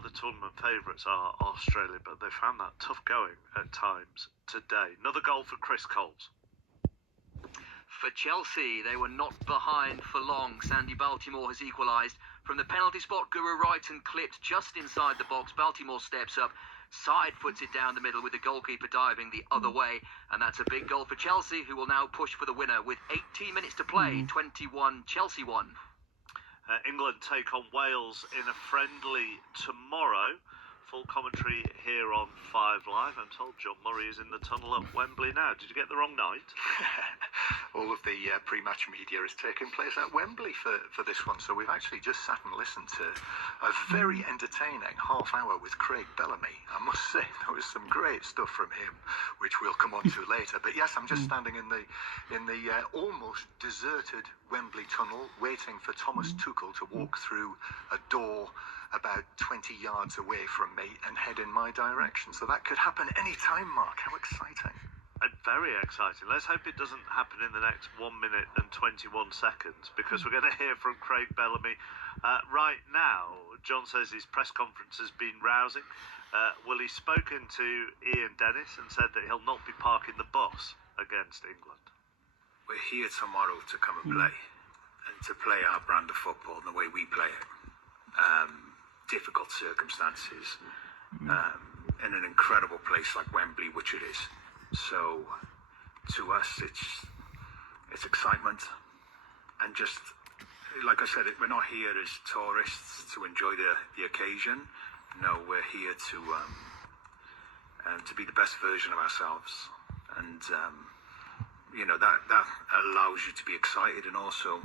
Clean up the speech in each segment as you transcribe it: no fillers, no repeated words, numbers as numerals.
are the tournament favourites are Australia, but they found that tough going at times today. Another goal for Chris Coles. For Chelsea, they were not behind for long. Sandy Baltimore has equalised. From the penalty spot, Guru Wrighton clipped just inside the box. Baltimore steps up, side puts it down the middle with the goalkeeper diving the other way. And that's a big goal for Chelsea, who will now push for the winner with 18 minutes to play. 21, Chelsea 1. England take on Wales in a friendly tomorrow. Full commentary here on 5 Live. I'm told John Murray is in the tunnel at Wembley now. Did you get the wrong night? All of the pre-match media is taking place at Wembley for this one. So we've actually just sat and listened to a very entertaining half hour with Craig Bellamy. I must say there was some great stuff from him, which we'll come on to later. But yes, I'm just standing in the almost deserted Wembley tunnel, waiting for Thomas Tuchel to walk through a door about 20 yards away from me and head in my direction. So that could happen any time, Mark. How exciting. And very exciting. Let's hope it doesn't happen in the next 1 minute and 21 seconds, because we're going to hear from Craig Bellamy right now. John says his press conference has been rousing. Well, he's spoken to Ian Dennis and said that he'll not be parking the bus against England. We're here tomorrow to come and play, and to play our brand of football and the way we play it. Difficult circumstances, in an incredible place like Wembley, which it is. So, to us, it's excitement, and just like I said, we're not here as tourists to enjoy the occasion. No, we're here to be the best version of ourselves, and that allows you to be excited and also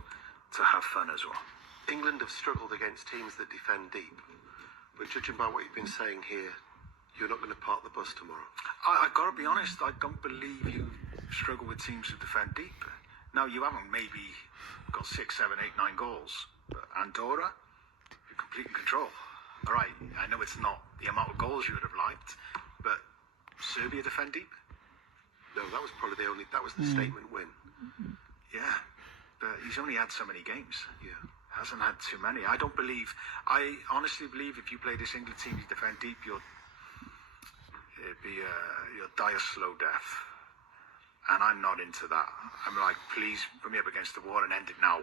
to have fun as well. England have struggled against teams that defend deep, but judging by what you've been saying here, you're not going to park the bus tomorrow. I've got to be honest, I don't believe you struggle with teams who defend deep. Now, you haven't maybe got 6, 7, 8, 9 goals, but Andorra, you're complete in control. All right, I know it's not the amount of goals you would have liked, but Serbia defend deep? No, that was probably that was the statement win. Yeah, but he's only had so many games. Yeah. Hasn't had too many. I honestly believe if you play this England team, you defend deep, you'll die a slow death. And I'm not into that. I'm like, please put me up against the wall and end it now.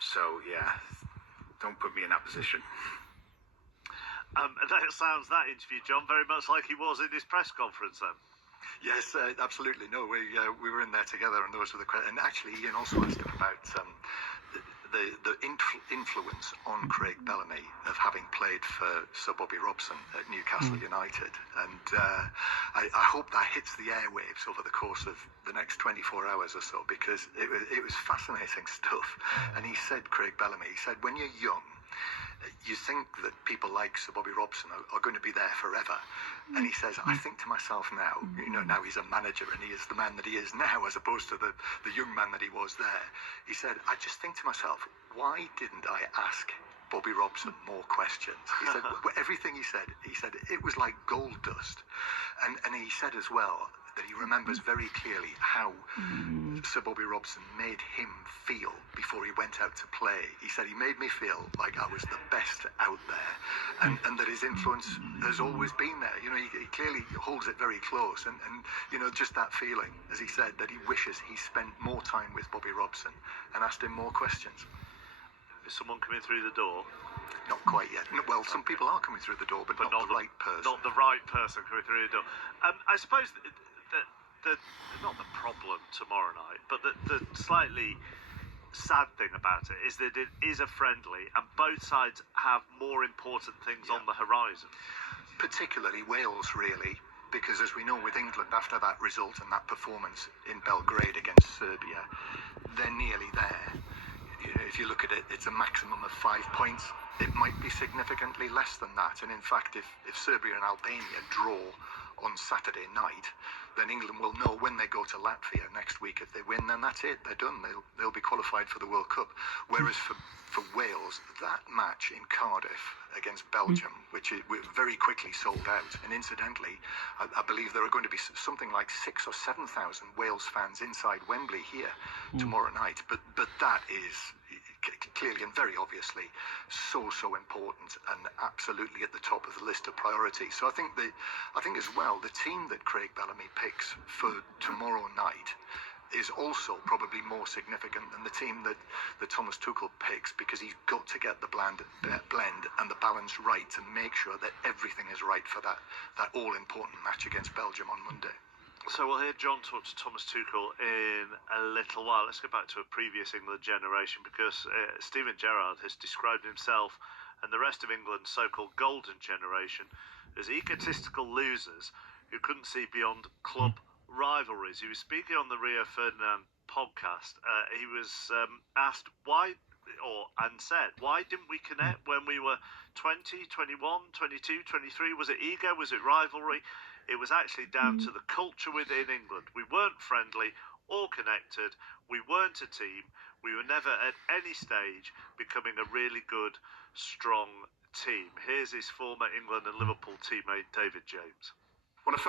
So yeah, don't put me in that position. That sounds, that interview, John, very much like he was in his press conference then. Yes, absolutely. No, we were in there together, and those were the questions. And actually, Ian also asked him about the influence on Craig Bellamy of having played for Sir Bobby Robson at Newcastle United, and I hope that hits the airwaves over the course of the next 24 hours or so, because it was fascinating stuff. And he said, Craig Bellamy, he said, when you're young, you think that people like Sir Bobby Robson are going to be there forever. And he says, I think to myself now, now he's a manager and he is the man that he is now, as opposed to the young man that he was there. He said, I just think to myself, why didn't I ask Bobby Robson more questions? He said, everything he said it was like gold dust. And he said as well that he remembers very clearly how Sir Bobby Robson made him feel before he went out to play. He said he made me feel like I was the best out there, and that his influence has always been there. He clearly holds it very close, and just that feeling, as he said, that he wishes he spent more time with Bobby Robson and asked him more questions. Is someone coming through the door? Not quite yet. Well, some people are coming through the door, but not the right person. Not the right person coming through the door. I suppose not the problem tomorrow night, but the slightly sad thing about it is that it is a friendly, and both sides have more important things on the horizon. Particularly Wales, really, because as we know with England, after that result and that performance in Belgrade against Serbia, they're nearly there. If you look at it, it's a maximum of 5 points. It might be significantly less than that. And in fact, if Serbia and Albania draw on Saturday night, then England will know when they go to Latvia next week. If they win, then that's it. They're done. They'll be qualified for the World Cup. Whereas for Wales, that match in Cardiff against Belgium, which we very quickly sold out. And incidentally, I believe there are going to be something like 6,000 or 7,000 Wales fans inside Wembley here tomorrow night. But that is clearly and very obviously so important and absolutely at the top of the list of priorities. So I think as well, the team that Craig Bellamy picks for tomorrow night is also probably more significant than the team that Thomas Tuchel picks, because he's got to get the blend and the balance right to make sure that everything is right for that all-important match against Belgium on Monday. So we'll hear John talk to Thomas Tuchel in a little while. Let's go back to a previous England generation, because Steven Gerrard has described himself and the rest of England's so-called golden generation as egotistical losers who couldn't see beyond club rivalries. He was speaking on the Rio Ferdinand podcast. He was asked and said, why didn't we connect when we were 20, 21, 22, 23? Was it ego? Was it rivalry? It was actually down to the culture within England. We weren't friendly or connected. We weren't a team. We were never at any stage becoming a really good, strong team. Here's his former England and Liverpool teammate, David James. When I first